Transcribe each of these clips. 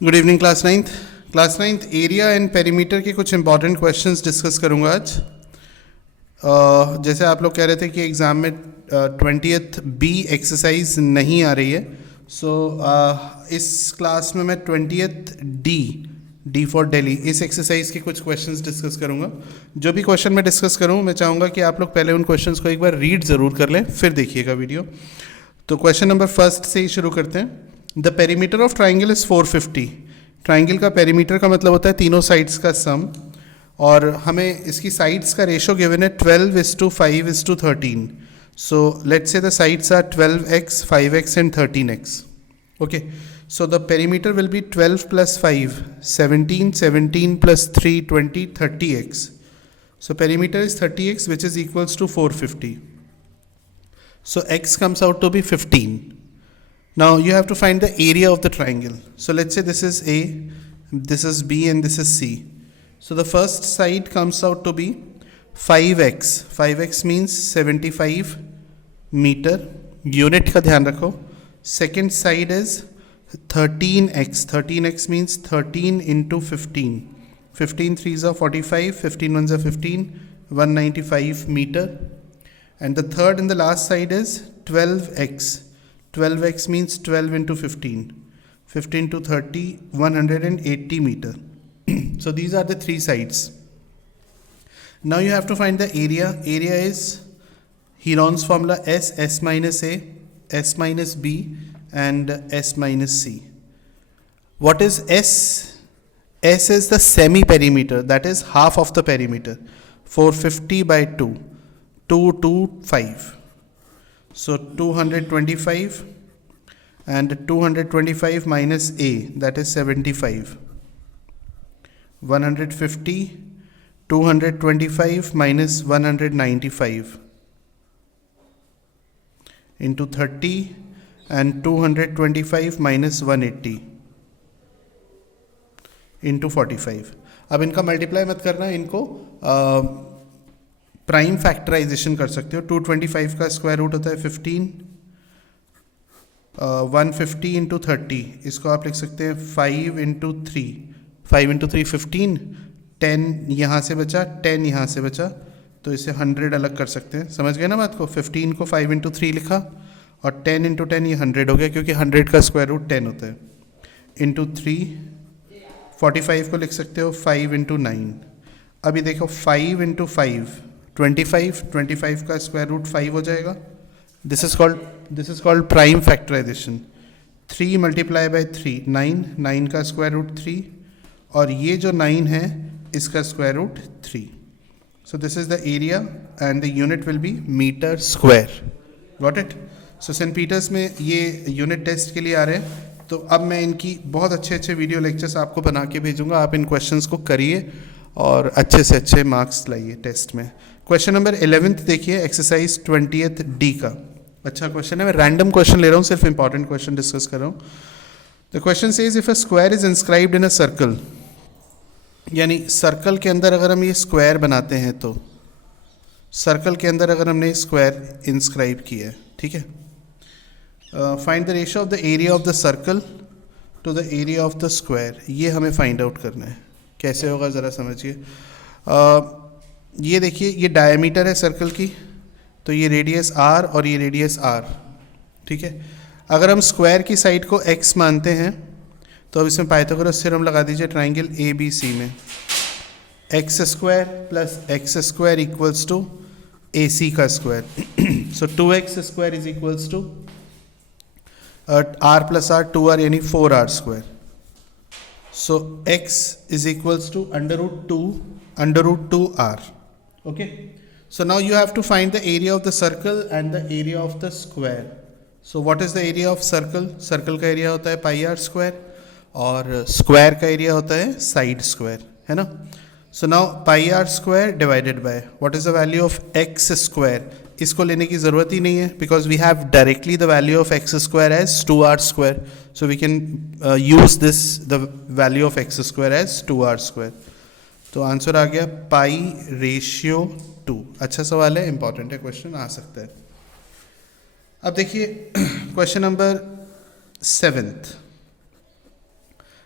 Good evening class ninth area and perimeter के कुछ important questions discuss करूंगा आज। जैसे आप लोग कह रहे थे कि एग्ज़ाम में 20th बी एक्सरसाइज नहीं आ रही है, सो इस क्लास में मैं 20th डी फॉर दिल्ली इस एक्सरसाइज के कुछ क्वेश्चंस डिस्कस करूंगा। जो भी क्वेश्चन मैं डिस्कस करूं, मैं चाहूँगा कि आप लोग पहले उन क्वेश्चंस को एक बार रीड ज़रूर कर लें, फिर देखिएगा वीडियो। तो क्वेश्चन नंबर फर्स्ट से ही शुरू करते हैं। The perimeter of triangle is 450। Triangle का पेरीमीटर का मतलब होता है तीनों साइड्स का सम, और हमें इसकी साइड्स का रेशो गिवन है 12:5:13। So let's say the sides are 12x, 5x and 13x. Okay, so the perimeter will be 12 plus 5, 17, 17 plus 3, 20, 30x. So perimeter is 30x, which is equals to 450. So x comes out to be 15. Now you have to find the area of the triangle. So let's say this is A, this is B and this is C. So the first side comes out to be 5x. 5x means 75 meter. Unit का ध्यान रखो. Second side is 13x. 13x means 13 into 15. 15 3s are 45, 15 1s are 15, 195 meter. And the third and the last side is 12x. 12x means 12 into 15. 15 to 30, 180 meter. So these are the three sides. Now you have to find the area. Area is Heron's formula S minus A, S minus B and S minus C. What is S? S is the semi-perimeter, that is half of the perimeter. 450 by 2, 225. So 225 and 225 minus A, that is 75. 150, 225 minus 195 into 30 and 225 minus 180 into 45. अब इनका multiply मत करना, इनको prime factorisation कर सकते हो। 225 का square root होता है 15, 150 इंटू 30, इसको आप लिख सकते हैं 5 इंटू 3, 5 इंटू 3 15, 10 यहाँ से बचा, 10 यहाँ से बचा, तो इसे 100 अलग कर सकते हैं। समझ गए ना बात को? 15 को 5 इंटू 3 लिखा और 10 इंटू 10 ये 100 हो गया, क्योंकि 100 का स्क्वायर रूट 10 होता है। इंटू 3, 45 को लिख सकते हो 5 इंटू 9। अभी देखो 5 इंटू 5 25, 25 का स्क्वायर रूट 5 हो जाएगा। This is called prime factorisation. 3 multiply by 3 9, 9 का स्क्वायर रूट 3, और ये जो 9 है इसका square root 3। So this is the area and the unit will be metre square. Got it? So Saint Peter's में ये यूनिट टेस्ट के लिए आ रहे हैं, तो अब मैं इनकी बहुत अच्छे वीडियो लेक्चर्स आपको बना के भेजूंगा। आप इन क्वेश्चंस को करिए और अच्छे से अच्छे मार्क्स लाइए टेस्ट में। क्वेश्चन नंबर 11 देखिए, एक्सरसाइज 20th डी का। अच्छा क्वेश्चन है, मैं रैंडम क्वेश्चन ले रहा हूँ, सिर्फ इंपॉर्टेंट क्वेश्चन डिस्कस कर रहा हूँ। The question says if a square is inscribed in a circle, यानी सर्कल के अंदर अगर हम ये स्क्वायर बनाते हैं, तो सर्कल के अंदर अगर हमने स्क्वायर इंस्क्राइब किया है, ठीक है, find the ratio of the area of the circle to the area of the square. ये हमें फाइंड आउट करना है। कैसे होगा ज़रा समझिए। ये देखिए, ये डायमीटर है सर्कल की, तो ये रेडियस r और ये रेडियस r, ठीक है। अगर हम स्क्वायर की साइड को x मानते हैं, तो अब इसमें पाइथागोरस थ्योरम लगा दीजिए ट्राइंगल ABC में। x square plus x square equals to AC का square. So 2x square is equals to r plus r, 2r यानी 4r square. So x is equals to under root 2r. Okay. So now you have to find the area of the circle and the area of the square. So what is the area of circle? Circle का area होता है pi r square, और square का area होता है side square, है ना? So now pi r square divided by what is the value of x square? इसको लेने की ज़रूरत ही नहीं है, because we have directly the value of x square as 2r square. So we can use the value of x square as 2r square. तो answer आ गया पाई ratio 2। अच्छा सवाल है, इंपॉर्टेंट है, क्वेश्चन आ सकता है। अब देखिए question number 7th।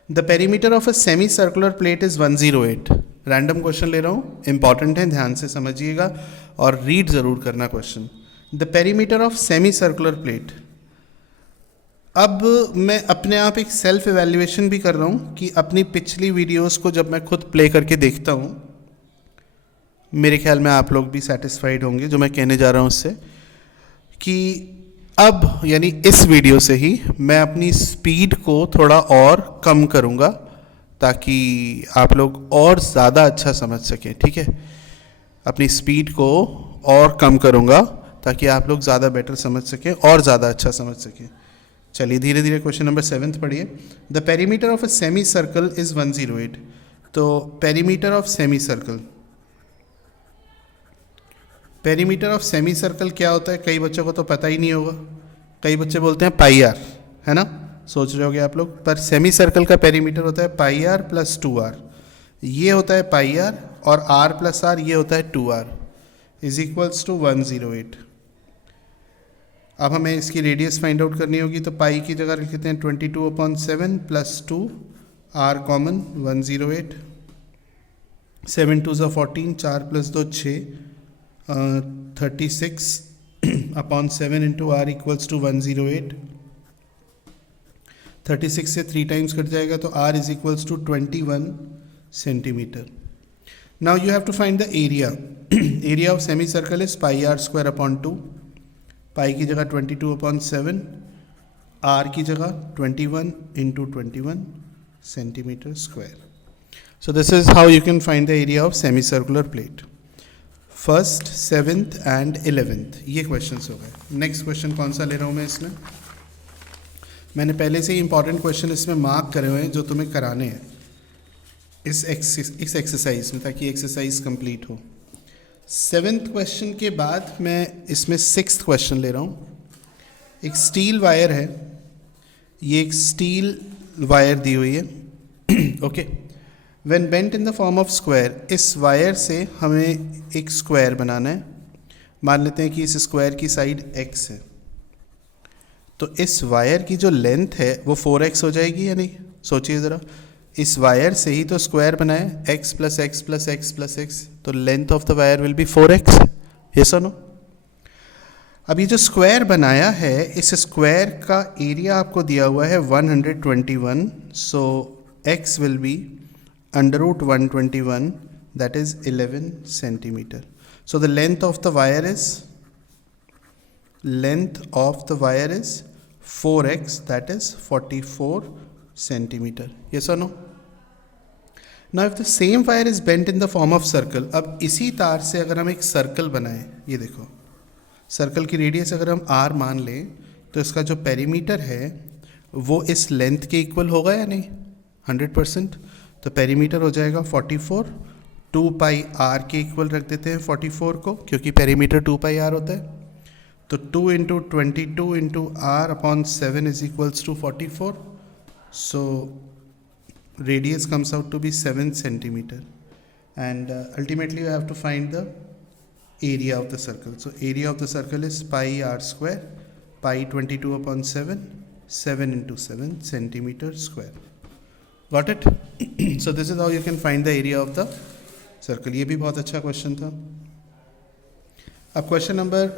The perimeter of a semi circular plate is 108। Random question ले रहा हूँ, इंपॉर्टेंट है, ध्यान से समझिएगा और रीड ज़रूर करना question. The perimeter of semi circular plate. अब मैं अपने आप एक सेल्फ एवेल्युएशन भी कर रहा हूँ कि अपनी पिछली वीडियोस को जब मैं खुद प्ले करके देखता हूँ, मेरे ख्याल में आप लोग भी सेटिस्फाइड होंगे जो मैं कहने जा रहा हूँ उससे, कि अब यानी इस वीडियो से ही मैं अपनी स्पीड को थोड़ा और कम करूँगा ताकि आप लोग और ज़्यादा अच्छा समझ सकें। ठीक है, अपनी स्पीड को और कम करूँगा ताकि आप लोग ज़्यादा बेटर समझ सकें और ज़्यादा अच्छा समझ सकें। चलिए धीरे धीरे क्वेश्चन नंबर 7 पढ़िए। The perimeter of a semi circle is 108। तो perimeter of semi circle, perimeter of semi circle क्या होता है? कई बच्चों को तो पता ही नहीं होगा, कई बच्चे बोलते हैं पाई आर, है ना, सोच रहे होगे आप लोग, पर सेमी सर्कल का पेरीमीटर होता है पाई आर प्लस 2r। ये होता है पाई आर और r प्लस आर ये होता है 2r इज इक्वल्स टू 108। अब हमें इसकी रेडियस फाइंड आउट करनी होगी, तो पाई की जगह लिख लेते हैं 22/7 plus 2, r common 108, 7 2 14, 4 plus 2 6, 36/7 into r equals to 108। 36 से 3 टाइम्स कट जाएगा तो r is equals to 21 centimetre. Now you have to find the area. Area of semicircle is pi r square upon 2। Pi की जगह 22/7, r की जगह 21 into 21 centimetre square. So this is how you can find the area of semi circular plate. First, 7th and 11th ये questions हो गए। Next question कौन सा ले रहा हूँ मैं इसमें? मैंने पहले से ही इंपॉर्टेंट क्वेश्चन इसमें मार्क करे हुए हैं जो तुम्हें कराने हैं इस एक्सरसाइज में, ताकि एक्सरसाइज कंप्लीट हो। 7th क्वेश्चन के बाद मैं इसमें 6th क्वेश्चन ले रहा हूँ। एक स्टील वायर है, ये एक स्टील वायर दी हुई है, okay. When bent in the form of square, इस वायर से हमें एक स्क्वायर बनाना है। मान लेते हैं कि इस स्क्वायर की साइड x है, तो इस वायर की जो लेंथ है वो 4x हो जाएगी या नहीं? सोचिए ज़रा, इस वायर से ही तो स्क्वायर बनाए, x plus x plus x plus x, तो length of the wire will be 4x, yes और नो? अब ये जो स्क्वायर बनाया है, इस स्क्वायर का एरिया आपको दिया हुआ है 121, सो x will be under root 121, that is 11 centimeter. So the length of the wire is 4x, that is 44 centimeter. Yes or no? Now if the same wire is bent in the form of circle, अब इसी तार से अगर हम एक circle बनाएं, ये देखो, सर्कल की रेडियस अगर हम r मान लें तो इसका जो पेरीमीटर है वो इस लेंथ के इक्वल होगा या नहीं? 100%। तो पेरीमीटर हो जाएगा 44, 2 पाई r के इक्वल रख देते हैं 44 को, क्योंकि पेरीमीटर 2 पाई r होता है। तो 2 into 22 into r upon 7 is equals to 44, so radius comes out to be 7 centimetre and ultimately you have to find the area of the circle. So area of the circle is pi r square, pi 22/7, 7 into 7 centimetre square. Got it? So this is how you can find the area of the circle. ये भी बहुत अच्छा question था। अब question number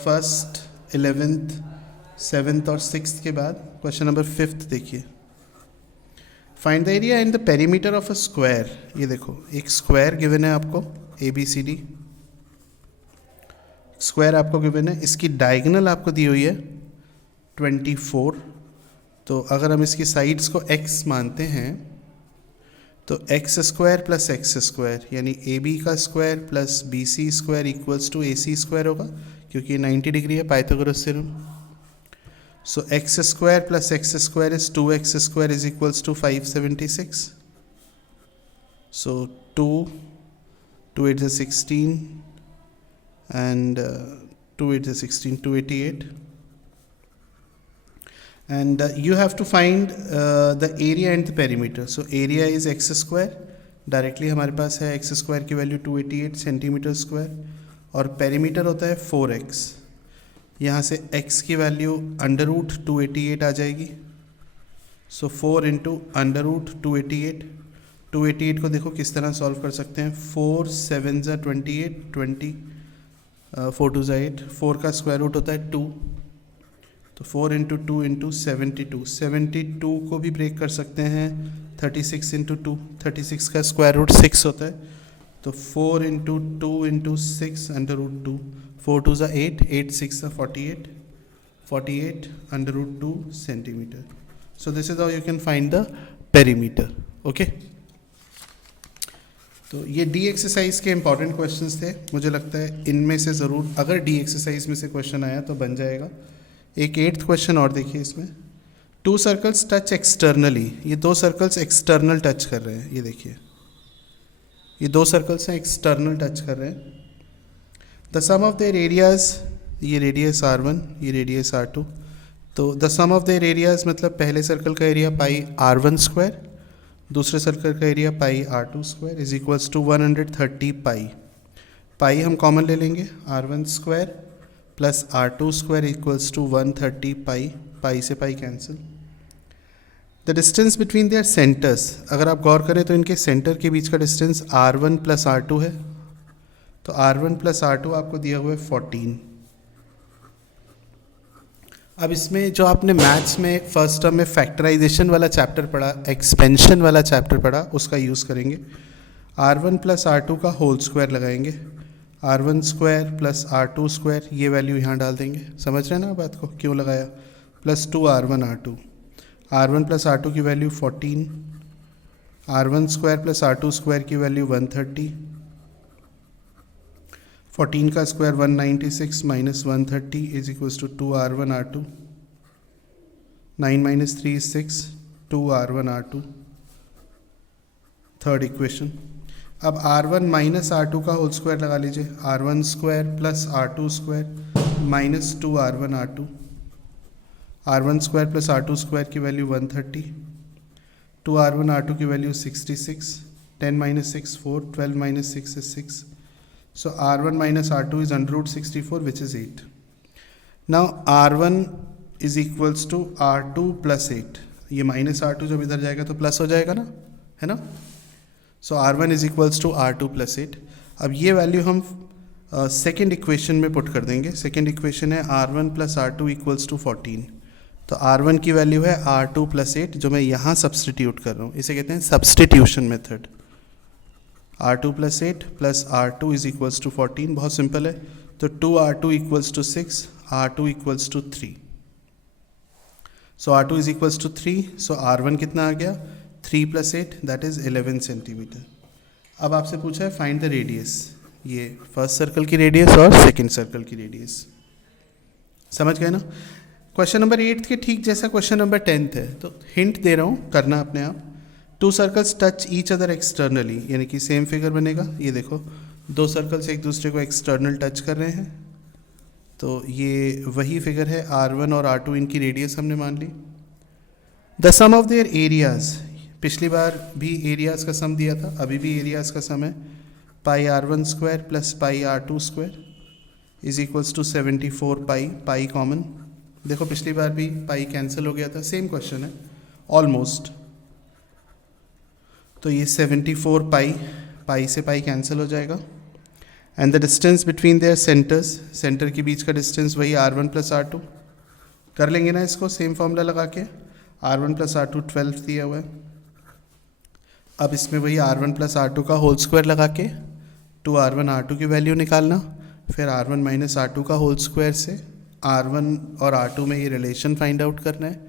1st, 11th, 7th और 6th के बाद question number 5th देखिए। Find the area and the perimeter of a square. ये देखो, एक स्क्वायर गिवन है आपको, ABCD स्क्वायर आपको गिवन है, इसकी डायगोनल आपको दी हुई है 24। तो अगर हम इसकी साइड्स को x मानते हैं तो x square plus x square यानी AB का square plus BC square equals to AC square होगा, क्योंकि ये 90 डिग्री है, Pythagoras theorem. So x square plus x square is 2x square is equals to 576। So 2 8 is 16 and 2 8 is 16, 288. And you have to find the area and the perimeter. So area is x square, directly हमारे पास है x square की value 288 centimetre square, और perimeter होता है 4x। यहाँ से x की value under root 288 आ जाएगी, सो 4 इंटू अंडर रूट 288, 288 को देखो किस तरह सॉल्व कर सकते हैं, 4 7 ज़ा 28, 20 4 2 ज़ा 8, 4 का स्क्वायर रूट होता है 2, तो 4 इंटू 2 इंटू 72, 72 को भी ब्रेक कर सकते हैं 36 इंटू 2, 36 का स्क्वायर रूट 6 होता है, तो 4 इंटू 2 इंटू 6 अंडर रूट 2, 4 2 ज़ा 8, 8 6 ज़ा 48, 48 under root 2 centimetre. So this is how you can find the perimeter. Okay. तो ये डी एक्सरसाइज के इंपॉर्टेंट क्वेश्चंस थे. मुझे लगता है इनमें से ज़रूर अगर डी एक्सरसाइज में से क्वेश्चन आया तो बन जाएगा. एक 8th क्वेश्चन और देखिए इसमें. 2 सर्कल्स टच एक्सटर्नली. ये 2 सर्कल्स एक्सटर्नल टच कर रहे हैं. ये देखिए ये 2 सर्कल्स हैं एक्सटर्नल टच कर रहे हैं. The sum of their areas, ये रेडियस R1, ये रेडियस R2. तो the sum of their areas मतलब पहले सर्कल का एरिया पाई R1 स्क्वायर, दूसरे सर्कल का area pi R2 square is equals to 130 pi. Pi हम कॉमन ले लेंगे, R1 square plus R2 square equals to 130 pi. Pi से pi cancel. The distance between their centres, अगर आप गौर करें तो इनके सेंटर के बीच का डिस्टेंस R1 प्लस R2 है. तो R1 प्लस R2 आपको दिया हुआ है 14. अब इसमें जो आपने मैथ्स में फर्स्ट टर्म में फैक्टराइजेशन वाला चैप्टर पढ़ा, एक्सपेंशन वाला चैप्टर पढ़ा, उसका यूज़ करेंगे. R1 प्लस R2 का होल स्क्वायर लगाएंगे. R1 square plus R2 square, ये वैल्यू यहाँ डाल देंगे. समझ रहे हैं ना बात को, क्यों लगाया. Plus 2 R1 R2. R1 plus R2 की value 14. R1 square plus R2 square की वैल्यू 130. 14 का square 196 minus 130 is equals to 2 R1 R2. 9 minus 3 is 6, 2 R1 R2. Third equation. अब R1 माइनस R2 का होल स्क्वायर लगा लीजिए. R1 square plus R2 square minus 2 R1 R2. R1 square plus R2 square की value 130. 2 R1 R2 की value 66. 10 minus 6 4, 12 minus 6 is 6. So R1 minus R2 is under root 64, which is 8. Now R1 is equals to R2 plus 8. ये minus R2 जब इधर जाएगा तो plus हो जाएगा ना, है ना. So R1 is equals to R2 plus 8. अब ये वैल्यू हम सेकेंड इक्वेशन में पुट कर देंगे. सेकेंड इक्वेशन है R1 plus R2 equals to 14. तो R1 की वैल्यू है R2 plus 8, जो मैं यहाँ सब्सटीट्यूट कर रहा हूँ. इसे कहते हैं substitution method. R2 plus 8 plus R2 is equals to 14. बहुत सिंपल है. तो 2 R2 equals to 6, R2 equals to 3. So R2 is equals to 3. So R1 कितना आ गया, 3 प्लस 8 दैट इज 11 सेंटीमीटर. अब आपसे पूछा है फाइंड द रेडियस. ये फर्स्ट सर्कल की रेडियस और सेकेंड सर्कल की रेडियस. समझ गए ना. क्वेश्चन नंबर 8 के ठीक जैसा क्वेश्चन नंबर 10 है. तो हिंट दे रहा हूँ, करना अपने आप. 2 circles touch each other externally, यानी कि सेम फिगर बनेगा. ये देखो 2 सर्कल्स एक दूसरे को एक्सटर्नल टच कर रहे हैं. तो ये वही फिगर है. R1 और R2 इनकी रेडियस हमने मान ली. The sum of their areas, पिछली बार भी एरियाज का सम दिया था, अभी भी एरियाज का सम है. Pi R1 square plus pi R2 square is equals to 74 pi. Pi common. देखो पिछली बार भी पाई कैंसिल हो गया था. सेम क्वेश्चन है ऑलमोस्ट. तो ये 74 पाई, पाई से पाई कैंसिल हो जाएगा. And the distance between their centres, centre के बीच का डिस्टेंस वही R1 प्लस R2. कर लेंगे ना इसको सेम फॉर्मूला लगा के. R1 प्लस R2 12 दिया हुआ है. अब इसमें वही R1 प्लस R2 का होल स्क्वायर लगा के 2 R1 R2 की वैल्यू निकालना. फिर R1 माइनस R2 का होल स्क्वायर से R1 और R2 में ये रिलेशन फाइंड आउट करना है.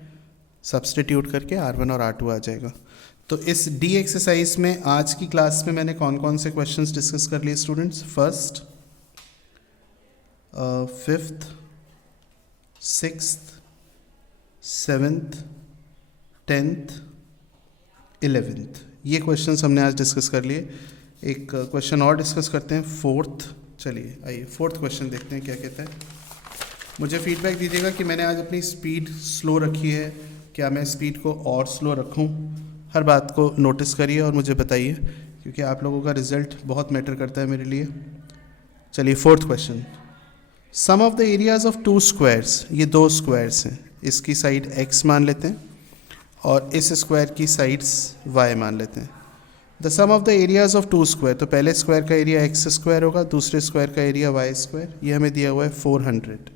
सब्सटीट्यूट करके R1 और R2 आ जाएगा. तो इस डी एक्सरसाइज में आज की क्लास में मैंने कौन कौन से क्वेश्चंस डिस्कस कर लिए students. First, 5th, 6th, 7th, 10th, 11th, ये क्वेश्चंस हमने आज डिस्कस कर लिए. एक क्वेश्चन और डिस्कस करते हैं 4th. चलिए आइए 4th क्वेश्चन देखते हैं क्या कहता है. मुझे फीडबैक दीजिएगा कि मैंने आज अपनी स्पीड स्लो रखी है, क्या मैं स्पीड को और स्लो रखूं. हर बात को नोटिस करिए और मुझे बताइए, क्योंकि आप लोगों का रिजल्ट बहुत मैटर करता है मेरे लिए. चलिए 4th question. Sum of the areas of 2 squares, ये 2 स्क्वायर्स हैं. इसकी साइड x मान लेते हैं और इस स्क्वायर की साइड्स y मान लेते हैं। The sum of the areas of two square, तो पहले स्क्वायर का एरिया x स्क्वायर होगा, दूसरे स्क्वायर का एरिया y स्क्वायर, ये हमें दिया हुआ है 400।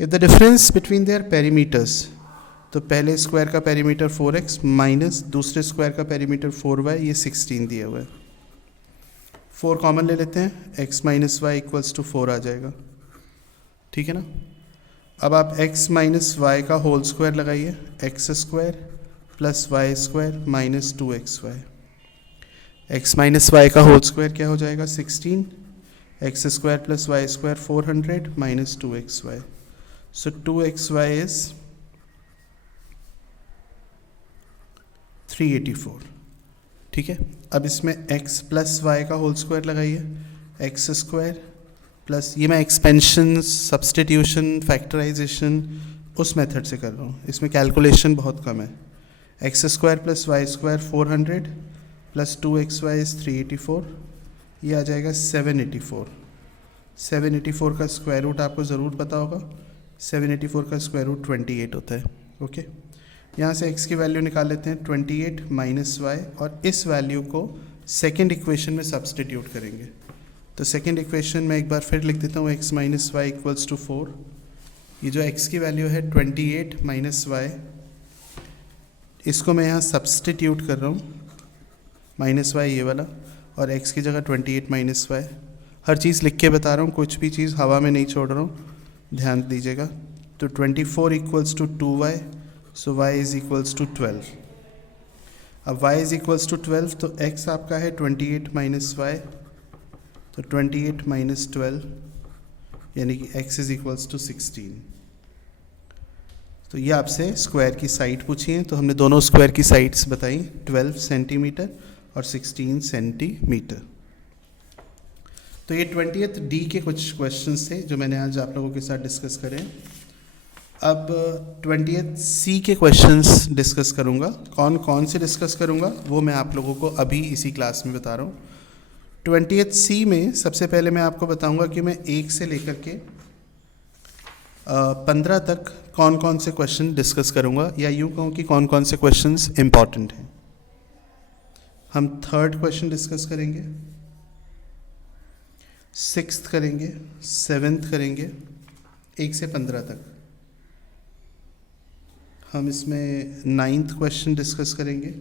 If the difference between their perimeters, तो पहले स्क्वायर का पेरीमीटर 4x माइनस दूसरे स्क्वायर का पेरीमीटर 4y, ये 16 दिया हुआ है। 4 कॉमन ले लेते हैं, x minus y equals to 4 आ जाएगा, ठीक है ना। अब आप x माइनस वाई का होल स्क्वायर लगाइए, x square plus y square minus 2xy। x minus y का होल स्क्वायर क्या हो जाएगा 16, x square plus y square 400 minus 2xy। So 2xy is 384, ठीक है। अब इसमें x प्लस वाई का होल स्क्वायर लगाइए, एक्स स्क्वायर प्लस, ये मैं एक्सपेंशन, सब्सटीट्यूशन, फैक्टराइजेशन उस मेथड से कर रहा हूँ, इसमें कैलकुलेशन बहुत कम है। X square plus y square 400 plus 2xy is 384, ये आ जाएगा 784। 784 का स्क्वायर रूट आपको ज़रूर पता होगा, 784 का स्क्वायर रूट 28 होता है, ओके। यहाँ से x की वैल्यू निकाल लेते हैं 28 माइनस वाई, और इस वैल्यू को सेकेंड इक्वेशन में सब्सटीट्यूट करेंगे। तो सेकेंड इक्वेशन में एक बार फिर लिख देता हूँ, x minus y equals to 4। ये जो x की वैल्यू है 28 माइनस वाई, इसको मैं यहाँ सब्सटीट्यूट कर रहा हूँ, माइनस वाई ये वाला, और x की जगह 28 माइनस वाई। हर चीज़ लिख के बता रहा हूँ, कुछ भी चीज़ हवा में नहीं छोड़ रहा हूँ, ध्यान दीजिएगा। तो 24 equals to 2y, so y is equals to 12। अब y इज़ इक्वल्स टू 12, तो x आपका है 28 माइनस वाई, तो 28 माइनस 12 यानी कि x इज़ इक्वल्स टू 16। तो ये आपसे स्क्वायर की साइड पूछी है, तो हमने दोनों स्क्वायर की साइड्स बताई, 12 सेंटीमीटर और 16 सेंटीमीटर। तो ये 20th डी के कुछ क्वेश्चंस थे जो मैंने आज आप लोगों के साथ डिस्कस करे। अब 20th सी के क्वेश्चंस डिस्कस करूँगा। कौन कौन से डिस्कस करूँगा वो मैं आप लोगों को अभी इसी क्लास में बता रहा हूँ। 20th सी में सबसे पहले मैं आपको बताऊँगा कि मैं 1 से लेकर के 15 तक कौन कौन से क्वेश्चन डिस्कस करूँगा, या यूँ कहूँ कि कौन कौन से क्वेश्चंस इम्पॉर्टेंट हैं। हम 3rd क्वेश्चन डिस्कस करेंगे, 6th करेंगे, 7th करेंगे, 1 से 15 तक। हम इसमें 9th क्वेश्चन डिस्कस करेंगे,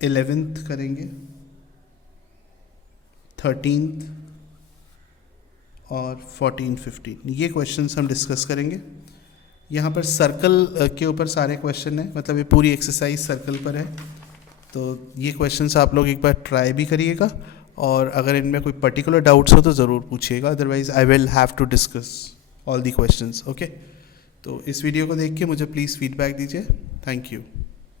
11th करेंगे, 13th और 14, 15, ये क्वेश्चंस हम डिस्कस करेंगे। यहाँ पर सर्कल के ऊपर सारे क्वेश्चन हैं, मतलब ये पूरी एक्सरसाइज सर्कल पर है। तो ये क्वेश्चंस आप लोग एक बार ट्राई भी करिएगा, और अगर इनमें कोई पर्टिकुलर डाउट्स हो तो ज़रूर पूछिएगा, otherwise I will have to discuss all the questions, okay. तो इस वीडियो को देख के मुझे प्लीज़ फीडबैक दीजिए। Thank you.